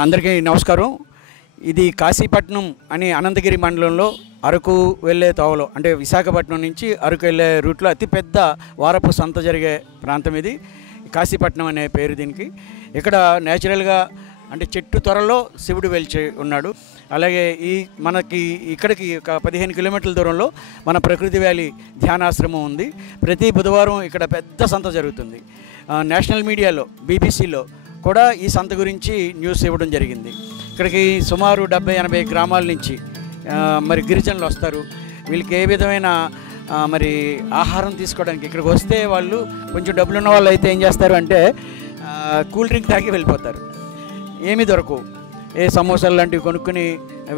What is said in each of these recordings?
అందరికీ నమస్కారం. ఇది కాశీపట్నం అని అనంతగిరి మండలంలో అరకు వెళ్ళే తోవలో, అంటే విశాఖపట్నం నుంచి అరకు వెళ్ళే రూట్లో అతిపెద్ద వారపు సంత జరిగే ప్రాంతం ఇది. కాశీపట్నం అనే పేరు దీనికి. ఇక్కడ నేచురల్గా అంటే చెట్టు త్వరలో శివుడు వెలిచి ఉన్నాడు. అలాగే మనకి ఇక్కడికి ఒక 15 కిలోమీటర్ల దూరంలో మన ప్రకృతి వ్యాలీ ధ్యానాశ్రమం ఉంది. ప్రతి బుధవారం ఇక్కడ పెద్ద సంత జరుగుతుంది. నేషనల్ మీడియాలో, బీబీసీలో కూడా ఈ సంత గురించి న్యూస్ ఇవ్వడం జరిగింది. ఇక్కడికి సుమారు 70-80 గ్రామాల నుంచి మరి గిరిజనులు వస్తారు. వీళ్ళకి ఏ విధమైన మరి ఆహారం తీసుకోవడానికి ఇక్కడికి వస్తే వాళ్ళు కొంచెం డబ్బులు ఉన్న వాళ్ళు అయితే ఏం చేస్తారు అంటే కూల్ డ్రింక్ తాగి వెళ్ళిపోతారు. ఏమీ దొరకవు. ఏ సమోసాలు లాంటివి కొనుక్కొని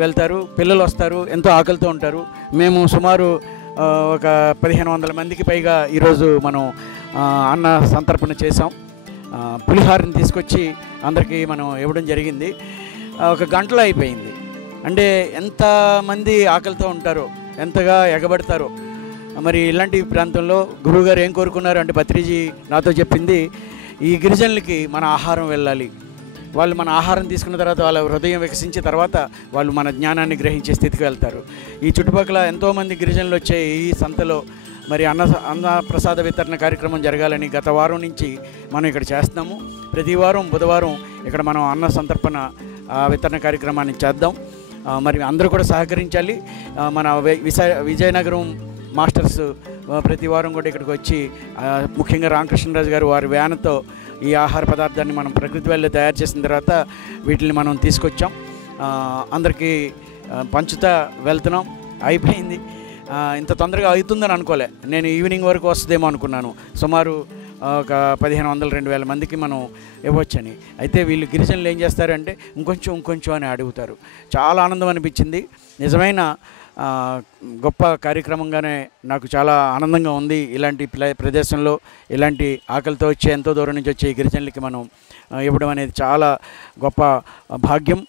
వెళ్తారు. పిల్లలు వస్తారు, ఎంతో ఆకలితో ఉంటారు. మేము సుమారు ఒక 1500 మందికి పైగా ఈరోజు మనం అన్న సంతర్పణ చేసాం. పులిహారని తీసుకొచ్చి అందరికీ మనం ఇవ్వడం జరిగింది. ఒక గంటలో అయిపోయింది. అంటే ఎంతమంది ఆకలితో ఉంటారో, ఎంతగా ఎగబడతారో. మరి ఇలాంటి ప్రాంతంలో గురువుగారు ఏం కోరుకున్నారు అంటే, పత్రిజీ నాతో చెప్పింది, ఈ గిరిజనులకి మన ఆహారం వెళ్ళాలి. వాళ్ళు మన ఆహారం తీసుకున్న తర్వాత వాళ్ళ హృదయం వికసించిన తర్వాత వాళ్ళు మన జ్ఞానాన్ని గ్రహించే స్థితికి వెళ్తారు. ఈ చుట్టుపక్కల ఎంతోమంది గిరిజనులు వచ్చే ఈ సంతలో మరి అన్న ప్రసాద వితరణ కార్యక్రమం జరగాలని గత వారం నుంచి మనం ఇక్కడ చేస్తున్నాము. ప్రతి వారం బుధవారం ఇక్కడ మనం అన్న సంతర్పణ వితరణ కార్యక్రమాన్ని చేద్దాం. మరి అందరూ కూడా సహకరించాలి. మన విజయనగరం మాస్టర్స్ ప్రతి వారం కూడా ఇక్కడికి వచ్చి, ముఖ్యంగా రామకృష్ణరాజు గారు వారి వ్యాన్తో ఈ ఆహార పదార్థాన్ని మనం ప్రకృతి వల్ల తయారు చేసిన తర్వాత వీటిని మనం తీసుకొచ్చాం. అందరికీ పంచుతా వెళ్తున్నాం. అయిపోయింది. ఇంత తొందరగా అవుతుందని అనుకోలే. నేను ఈవినింగ్ వరకు వస్తుందేమో అనుకున్నాను. సుమారు ఒక 1500-2000 మందికి మనం ఇవ్వచ్చని. అయితే వీళ్ళు గిరిజనులు ఏం చేస్తారంటే ఇంకొంచెం అని అడుగుతారు. చాలా ఆనందం అనిపించింది. నిజమైన గొప్ప కార్యక్రమంగానే నాకు చాలా ఆనందంగా ఉంది. ఇలాంటి ప్రదేశంలో ఇలాంటి ఆకలితో వచ్చే, ఎంతో దూరం నుంచి వచ్చే గిరిజనులకి మనం ఇవ్వడం అనేది చాలా గొప్ప భాగ్యం.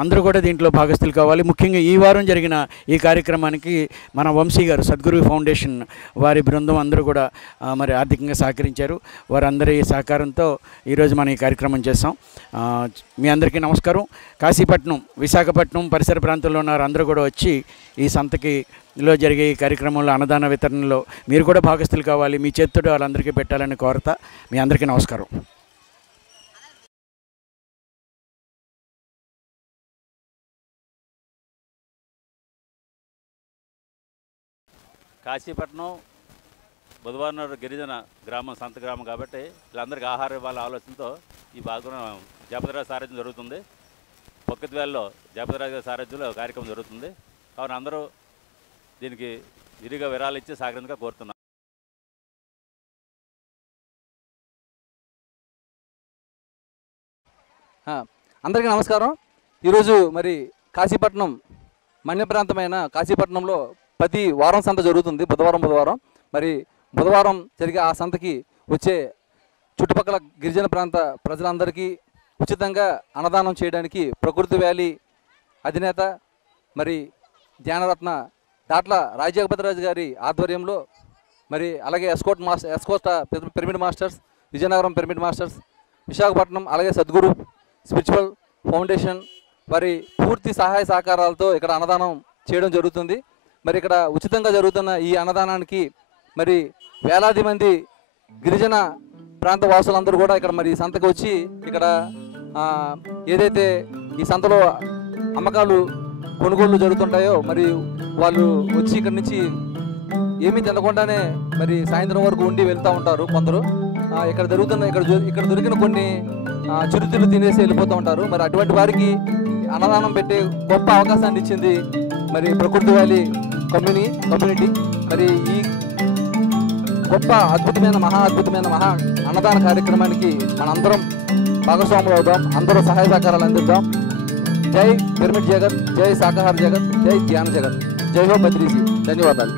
అందరూ కూడా దీంట్లో భాగస్తులు కావాలి. ముఖ్యంగా ఈ వారం జరిగిన ఈ కార్యక్రమానికి మన వంశీ గారు, సద్గురు ఫౌండేషన్ వారి బృందం అందరూ కూడా మరి ఆర్థికంగా సహకరించారు. వారందరి సహకారంతో ఈరోజు మనం ఈ కార్యక్రమం చేసాం. మీ అందరికీ నమస్కారం. కాశీపట్నం, విశాఖపట్నం పరిసర ప్రాంతంలో ఉన్నారు అందరూ కూడా వచ్చి ఈ సంతకిలో జరిగే ఈ కార్యక్రమంలో అన్నదాన వితరణలో మీరు కూడా భాగస్తులు కావాలి. మీ చేతుడు వాళ్ళందరికీ పెట్టాలని కోరతా. మీ అందరికీ నమస్కారం. కాశీపట్నం బుధవారం నాడు గిరిజన గ్రామం, సంత గ్రామం కాబట్టి వీళ్ళందరికీ ఆహారం ఇవ్వాల ఆలోచనతో ఈ భాగం జపతిరాజు సారథ్యం జరుగుతుంది. పొక్కతివేల్లో జపతిరాజు గారి సారథ్యంలో కార్యక్రమం జరుగుతుంది. కావున అందరూ దీనికి విరిగా విరాళాలు ఇచ్చి సహకరించగా కోరుతున్నాం. అందరికీ నమస్కారం. ఈరోజు మరి కాశీపట్నం మన్య ప్రాంతమైన కాశీపట్నంలో ప్రతి వారం సంత జరుగుతుంది. బుధవారం మరి బుధవారం జరిగే ఆ సంతకి వచ్చే చుట్టుపక్కల గిరిజన ప్రాంత ప్రజలందరికీ ఉచితంగా అన్నదానం చేయడానికి ప్రకృతి వ్యాలీ అధినేత మరి ధ్యానరత్న దాట్ల రాజజగపతిరాజు గారి ఆధ్వర్యంలో, మరి అలాగే S. Kota pyramid masters, Vizianagaram pyramid masters, Visakhapatnam, అలాగే సద్గురు స్పిరిచువల్ ఫౌండేషన్ వారి పూర్తి సహాయ సహకారాలతో ఇక్కడ అన్నదానం చేయడం జరుగుతుంది. మరి ఇక్కడ ఉచితంగా జరుగుతున్న ఈ అన్నదానానికి మరి వేలాది మంది గిరిజన ప్రాంత వాసులందరూ కూడా ఇక్కడ మరి సంతకు వచ్చి ఇక్కడ ఏదైతే ఈ సంతలో అమ్మకాలు కొనుగోళ్లు జరుగుతుంటాయో మరి వాళ్ళు వచ్చి ఇక్కడ నుంచి ఏమీ తినకుండానే మరి సాయంత్రం వరకు ఉండి వెళ్తూ ఉంటారు. కొందరు ఇక్కడ దొరికిన కొన్ని చిరుతిళ్ళు తినేసి వెళ్ళిపోతూ ఉంటారు. మరి అటువంటి వారికి అన్నదానం పెట్టే గొప్ప అవకాశాన్ని ఇచ్చింది మరి ప్రకృతి వ్యాలీ కమ్యూనిటీ. మరి ఈ గొప్ప మహా అద్భుతమైన అన్నదాన కార్యక్రమానికి మనందరం భాగస్వాములు అవుదాం. అందరూ సహాయ సహకారాలు అందిద్దాం. జై పిరమిడ్ జగత్, జై శాకాహార జగత్, జై ధ్యాన జగత్, జై హో పత్రిజీ. ధన్యవాదాలు.